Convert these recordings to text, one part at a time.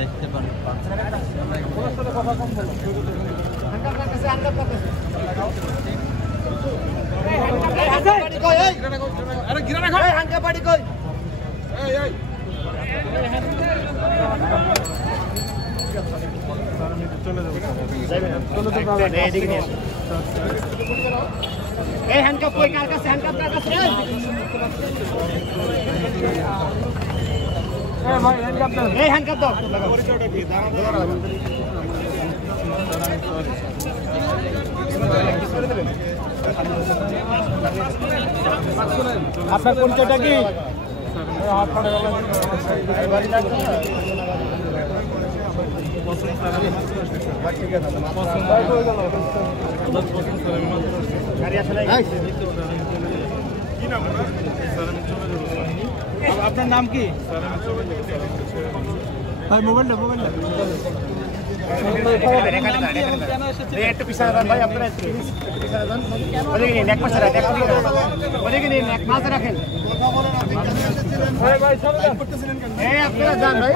দেখতে পাচ্ছেন। আপনার পরিচয়টা কি? আপনার নাম কি? ভাই মোবাইলটা একটু পিছনে যান ভাই, আপনারা একটু পিছনে যান। ওদিকে নিন, এক পাশে রাখেন, ওদিকে নিন, এক পাশে রাখেন। আপনারা যান ভাই।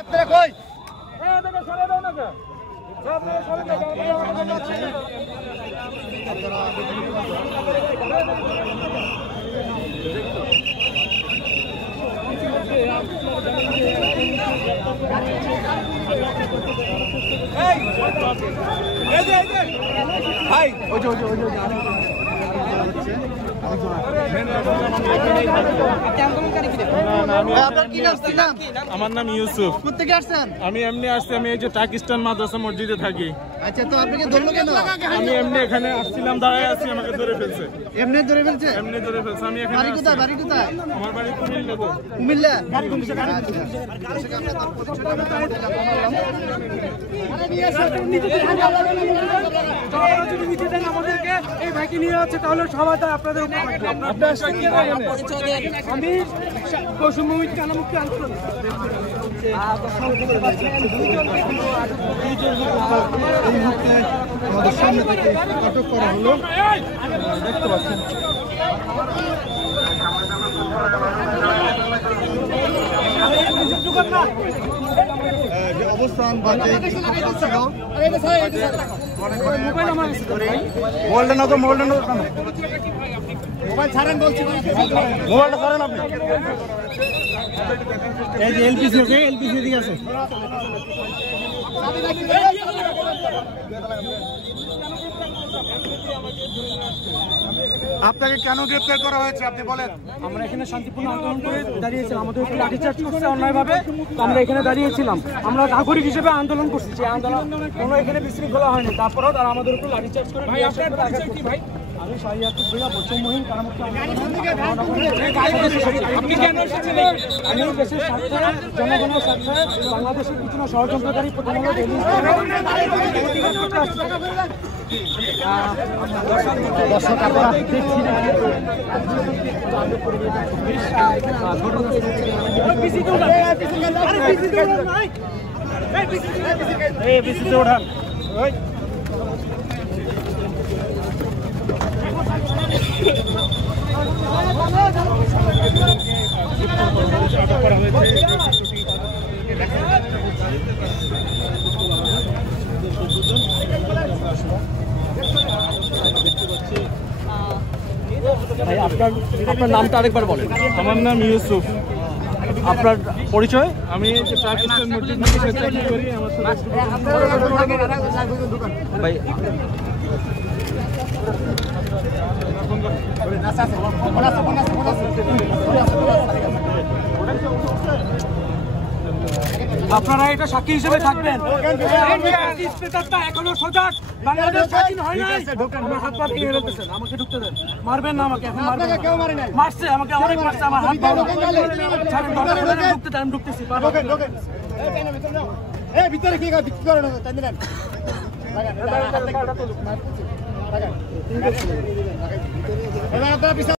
আপনারা কই? ভাই আমার নাম ইউসুফ। কোথেকে আসছেন? আমি এমনি আসছি, আমি এই যে পাকিস্তান মাদ্রাসা মসজিদে থাকি। আচ্ছা, তো আপনাকে ধরলো কেন? আমি এমনি এখানে আসছিলাম, দাঁড়ায় আছি, আমাকে ধরে ফেলছে। এমনি ধরে ফেলছে? এমনি ধরে ফেলছে। আমি এখানে বাড়ি কোথায়? বাড়ি কোথায়? আমার বাড়ি কুমিল্লাতে। কুমিল্লা? আমাদেরকে এই ভাইকে নিয়ে যাচ্ছে, তাহলে সবাই আপনাদের আমি বৈষম্যবিরোধী কানামুক্তি আন্দোলন এই মুহূর্তে আমাদের সামনে থেকে আটক করা হলো, দেখতে পাচ্ছেন। যে অবস্থান বা যে ছিল, মোবাইলটা না তো, মোবাইল ছাড়েন বলছি, মোবাইলটা ছাড়েন আপনি। এই যে এলপিসি দিকে আছে। আপনাকে কেন গ্রেপ্তার করা হয়েছে আপনি বলেন? আমরা এখানে শান্তিপূর্ণ আন্দোলন করে দাঁড়িয়েছিলাম, আমাদের উপর লাঠিচার্জ করছে অন্যায়ভাবে, আমরা এখানে দাঁড়িয়েছিলাম, আমরা নাগরিক হিসেবে আন্দোলন করছি, যে আন্দোলন কোনো এখানে বিশৃঙ্খলা হয়নি, তারপরেও তারা আমাদের উপর লাঠিচার্জ করে। ভাই আপনার পরিচয় কি ভাই? আমি শাহরিয়াতুল বিল্লাহ, বৈষম্যহীন কানামুক্তি আপনি কেন এসেছেন? আমি দেশের স্বার্থে, জনগণের স্বার্থে, বাংলাদেশের পিছনে ষড়যন্ত্রকারী প্রধানত দর্শক আপনারা দেখছি ওঠান। ভাই আপনার নামটা আরেকবার বলেন। আমার নাম ইউসুফ। আপনার পরিচয়? আমি এই যে পাকিস্তান মসজিদে চাকরি করি। ভাই আপনারা এটা সাক্ষী হিসেবে থাকবেন। এখনো সজাগ, বাংলাদেশ স্বাধীন হয় নাই। আমার হাত পা ভেঙে ফেলতেছেন, আমাকে ঢুকতে দেন। মারবেন না আমাকে, এখন মারছে আমাকে, অনেক মারছে, আমার হাত পা ঢুকতে দেন, আমি ঢুকতেছি। ভিতরে কি করেন?